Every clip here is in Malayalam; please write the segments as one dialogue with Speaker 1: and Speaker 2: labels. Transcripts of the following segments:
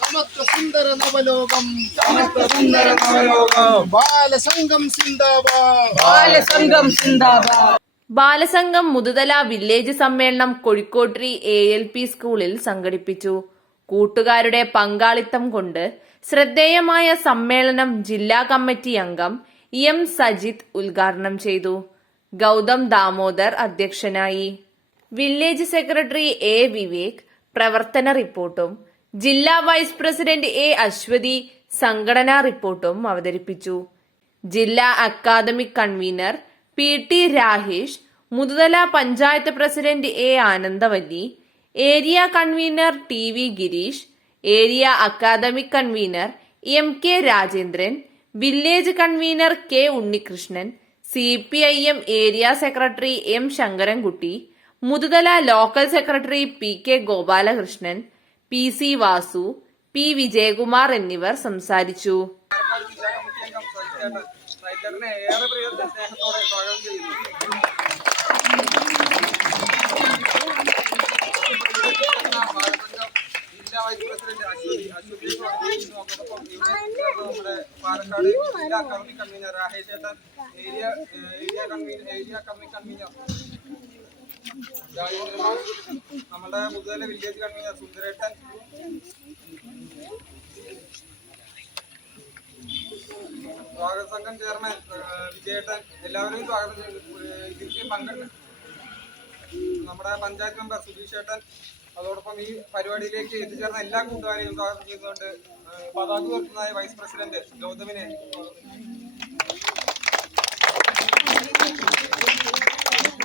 Speaker 1: സമത്വ സുന്ദര നവലോകം
Speaker 2: സമത്വ സുന്ദര നവലോകം.
Speaker 1: ബാലസംഘം സിന്ദാബാദ്.
Speaker 2: ബാലസംഘം സിന്ദാബാദ്.
Speaker 3: ബാലസംഘം മുതുതല വില്ലേജ് സമ്മേളനം കോഴിക്കോട്രി എ എൽ പി സ്കൂളിൽ സംഘടിപ്പിച്ചു. കൂട്ടുകാരുടെ പങ്കാളിത്തം കൊണ്ട് ശ്രദ്ധേയമായ സമ്മേളനം ജില്ലാ കമ്മിറ്റി അംഗം എം സജിത് ഉദ്ഘാടനം ചെയ്തു. ഗൗതം ദാമോദർ അധ്യക്ഷനായി. വില്ലേജ് സെക്രട്ടറി എ വിവേക് പ്രവർത്തന റിപ്പോർട്ടും ജില്ലാ വൈസ് പ്രസിഡന്റ് എ അശ്വതി സംഘടനാ റിപ്പോർട്ടും അവതരിപ്പിച്ചു. ജില്ലാ academic convener P T Rahesh Muthuthala panchayat president A Anandavalli area convener T V Gireesh area academic convener M K Rajendran village convener K Unnikrishnan C P I M area secretary M Sankarankutty Muthuthala local secretary P K Gopalakrishnan P C Vasu P Vijayakumar എന്നിവർ സംസാരിച്ചു.
Speaker 2: പാലക്കാട് ജില്ലാ convener area convener area convener നമ്മുടെ മുതല വില്ലേജ് കൺവീനർ സുന്ദരേട്ടൻ. സ്വാഗത സംഘം ചെയർമാൻ വിജയേട്ടൻ. എല്ലാവരെയും സ്വാഗതം ഇതിൽ പങ്കെടുക്കും നമ്മുടെ പഞ്ചായത്ത് മെമ്പർ സുധീഷ് ഏട്ടൻ. അതോടൊപ്പം ഈ പരിപാടിയിലേക്ക് എത്തിച്ചേർന്ന എല്ലാ കൂട്ടുകാരെയും സ്വാഗതം ചെയ്തുകൊണ്ട് പതാക ഉയർത്തുന്നതായ വൈസ് പ്രസിഡന്റ് ഗൗതമിനെ. സ്വാഗതം.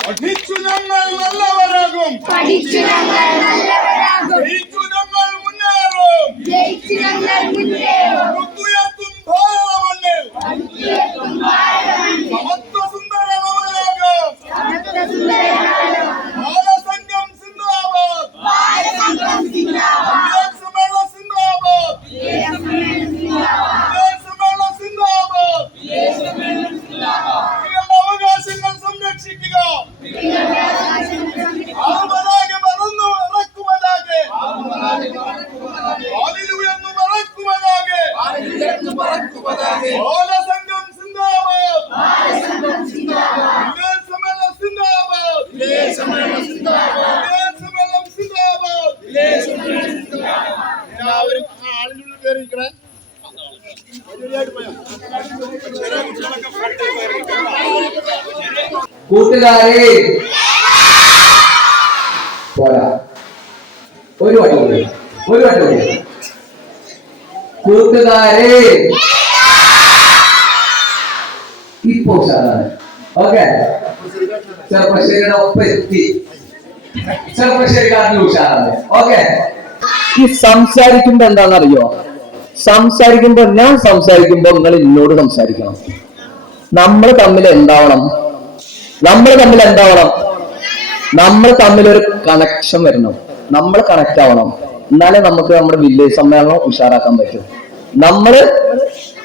Speaker 1: പഠിച്ചു ഞങ്ങൾ നല്ലവരാകും.
Speaker 4: പഠിച്ചു ഞങ്ങൾ നല്ലവരാകും.
Speaker 1: ജയിച്ചു ഞങ്ങൾ മുന്നേറും.
Speaker 4: ജയിച്ചു ഞങ്ങൾ മുന്നേറും.
Speaker 1: ഭാരതമണ്ണിൽ.
Speaker 4: ഭാരതമണ്ണിൽ
Speaker 1: സമത്വ സുന്ദര നവലോകം
Speaker 4: സമത്വസുന്ദരനാളും
Speaker 1: ബാലസംഘം സിന്ദാബാദ്
Speaker 4: ബാലസംഘം സിന്ദാബാദ്
Speaker 1: സമ്മേളന സിന്ദാബാദ്
Speaker 4: വീരസമ്മേളനം സിന്ദാബാദ്
Speaker 1: സമ്മേളന സിന്ദാബാദ് നിങ്ങളുടെ അവകാശങ്ങൾ സംരക്ഷിക്കുക ആർമനാകെ പറന്നു ഇറക്കുമതാകെ ആലിലുയർന്നു പറക്കുമതാകെ ബാലസംഘം സിന്ദാബാദ് വില്ലേജ് സമ്മേളനം സിന്ദാബാദ് വില്ലേജ് സമ്മേളനം സിന്ദാബാദ് എല്ലാവരും ആ ആളിനുള്ളിൽ കയറിയിരിക്കണേ.
Speaker 5: കൂട്ടുകാരെ പോരാ. ഒരു വട്ടം ഒരു വട്ടം കൂട്ടുകാരെ. ഇപ്പോ ഉഷാറാണ്. ഓക്കെ. ഓക്കെ. സംസാരിക്കുമ്പോ എന്താണെന്നറിയോ? സംസാരിക്കുമ്പോ ഞാൻ സംസാരിക്കുമ്പോ നിങ്ങൾ എന്നോട് സംസാരിക്കണം. നമ്മൾ തമ്മിൽ എന്താവണം? നമ്മൾ തമ്മിൽ എന്താവണം? നമ്മൾ തമ്മിൽ ഒരു കണക്ഷൻ വരണം. നമ്മൾ കണക്ട് ആവണം. എന്നാലേ നമുക്ക് നമ്മുടെ വില്ലേജ് സമ്മേളനം ഉഷാറാക്കാൻ പറ്റും. നമ്മൾ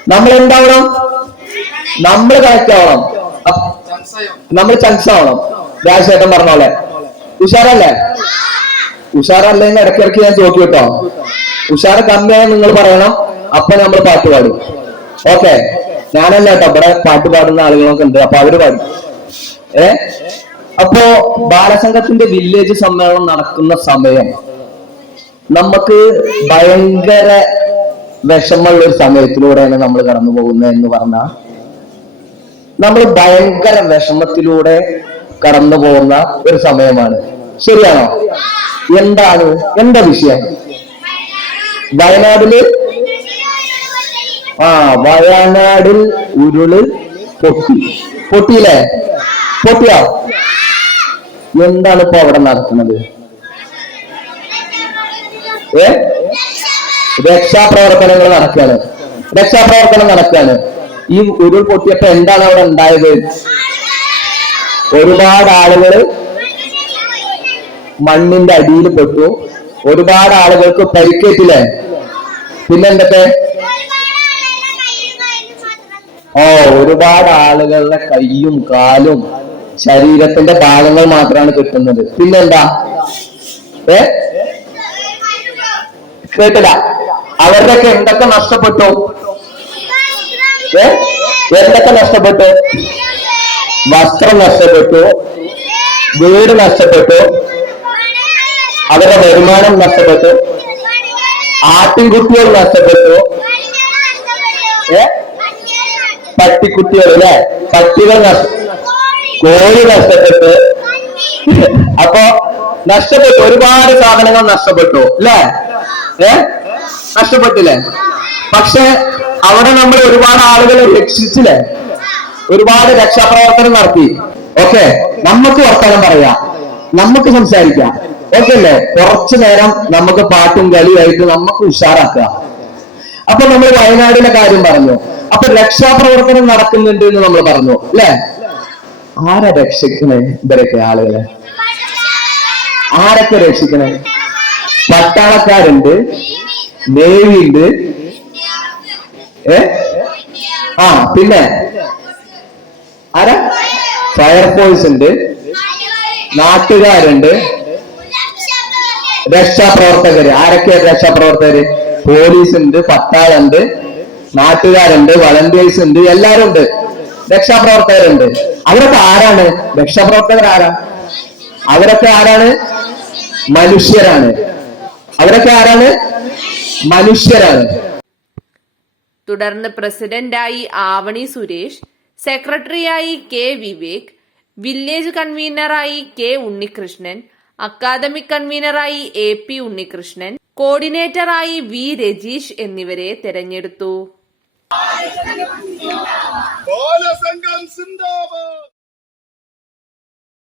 Speaker 5: നമ്മൾ എന്താവണം നമ്മൾ കണക്ട് ആവണം നമ്മൾ ചങ്സ് ആവണം രാജശേഖരൻ പറഞ്ഞോളെ ഉഷാറല്ലേ? ഉഷാറല്ലെങ്കിൽ ഇടയ്ക്കിടയ്ക്ക് ഞാൻ ചോദിക്കും കേട്ടോ ഉഷാറ് കമ്മിയായ നിങ്ങൾ പറയണം. അപ്പൊ നമ്മൾ പാട്ട് പാടും. ഓക്കെ. ഞാനല്ല കേട്ടോ. ഇവിടെ പാട്ട് പാടുന്ന ആളുകളൊക്കെ ഉണ്ട്. അപ്പൊ അവർ പാടും. ഏ? അപ്പോ ബാലസംഘത്തിന്റെ വില്ലേജ് സമ്മേളനം നടക്കുന്ന സമയം. നമുക്ക് ഭയങ്കര വിഷമുള്ള ഒരു സമയത്തിലൂടെയാണ് നമ്മൾ കടന്നു പോകുന്നത് എന്ന് പറഞ്ഞാൽ നമ്മൾ ഭയങ്കര വിഷമത്തിലൂടെ കടന്നു പോകുന്ന ഒരു സമയമാണ്. ശരിയാണോ? എന്താണ്? എന്താ വിഷയം? വയനാടിൽ? ആ വയനാടിൽ ഉരുൾ പൊട്ടി. പൊട്ടിയില്ലേ? പൊട്ടിയോ? എന്താണ് ഇപ്പൊ അവിടെ നടക്കുന്നത്? ഏ? രക്ഷാപ്രവർത്തനങ്ങൾ നടക്കുകയാണ്. രക്ഷാപ്രവർത്തനം നടക്കുകയാണ്. ഈ ഉരുൾ പൊട്ടിയപ്പോ എന്താണ് അവിടെ ഉണ്ടായത്? ഒരുപാട് ആളുകൾ മണ്ണിന്റെ അടിയിൽ പെട്ടു. ഒരുപാട് ആളുകൾക്ക് പരിക്കേറ്റില്ലേ? പിന്നെന്തൊക്കെ ഓ ഒരുപാട് ആളുകളുടെ കൈയും കാലും ശരീരത്തിന്റെ ഭാഗങ്ങൾ മാത്രമാണ് കിട്ടുന്നത്. പിന്നെന്താ? ഏ? കേട്ടില്ല. അവരുടെയൊക്കെ എന്തൊക്കെ നഷ്ടപ്പെട്ടു? എന്തൊക്കെ നഷ്ടപ്പെട്ടു? വസ്ത്രം നഷ്ടപ്പെട്ടു. വീട് നഷ്ടപ്പെട്ടു. അവരുടെ വരുമാനം നഷ്ടപ്പെട്ടു. ആട്ടിൻകുട്ടികൾ നഷ്ടപ്പെട്ടു. ഏ? പട്ടിക്കുട്ടികൾ അല്ലെ? പട്ടികൾ കോഴി നഷ്ടപ്പെട്ടു. അപ്പൊ നഷ്ടപ്പെട്ടു. ഒരുപാട് സാധനങ്ങൾ നഷ്ടപ്പെട്ടു അല്ലേ? ഏ? നഷ്ടപ്പെട്ടില്ലേ? പക്ഷെ അവിടെ നമ്മൾ ഒരുപാട് ആളുകളെ രക്ഷിച്ചില്ലേ? ഒരുപാട് രക്ഷാപ്രവർത്തനം നടത്തി. ഓക്കെ നമുക്ക് വർത്തമാനം പറയാം. നമുക്ക് സംസാരിക്കാം. ഓക്കെ അല്ലേ? കുറച്ചു നേരം നമുക്ക് പാട്ടും കളിയായിട്ട് നമുക്ക് ഉഷാറാക്കുക അപ്പൊ നമ്മൾ വയനാടിന്റെ കാര്യം പറഞ്ഞു. അപ്പൊ രക്ഷാപ്രവർത്തനം നടക്കുന്നുണ്ട് എന്ന് നമ്മൾ പറഞ്ഞു അല്ലേ? ആരാ രക്ഷിക്കണേ ഇവരൊക്കെ ആളുകളെ? ആരൊക്കെ രക്ഷിക്കണേ? പട്ടാളക്കാരുണ്ട്. നേവി ഉണ്ട് ഏ? ആ പിന്നെ? ആരാ? ഫയർഫോഴ്സ് ഉണ്ട്. നാട്ടുകാരുണ്ട്. രക്ഷാപ്രവർത്തകർ ആരൊക്കെയാണ് രക്ഷാപ്രവർത്തകര്? പോലീസ് ഉണ്ട് പട്ടാളുണ്ട് നാട്ടുകാരുണ്ട് വളണ്ടിയേഴ്സ് ഉണ്ട് എല്ലാരും ഉണ്ട് രക്ഷാപ്രവർത്തകരുണ്ട്. അവരൊക്കെ ആരാണ്? രക്ഷാപ്രവർത്തകർ ആരാ? അവരൊക്കെ ആരാണ്? മനുഷ്യരാണ്. അവരൊക്കെ ആരാണ്? മനുഷ്യരാണ്.
Speaker 3: തുടർന്ന് പ്രസിഡന്റായി ആവണി സുരേഷ് സെക്രട്ടറിയായി കെ വിവേക് വില്ലേജ് കൺവീനറായി കെ ഉണ്ണികൃഷ്ണൻ അക്കാദമിക് കൺവീനറായി എ പി ഉണ്ണികൃഷ്ണൻ കോർഡിനേറ്ററായി വി രജീഷ് എന്നിവരെ തെരഞ്ഞെടുത്തു.
Speaker 1: ബാലസംഘം സിന്ദാബാദ്.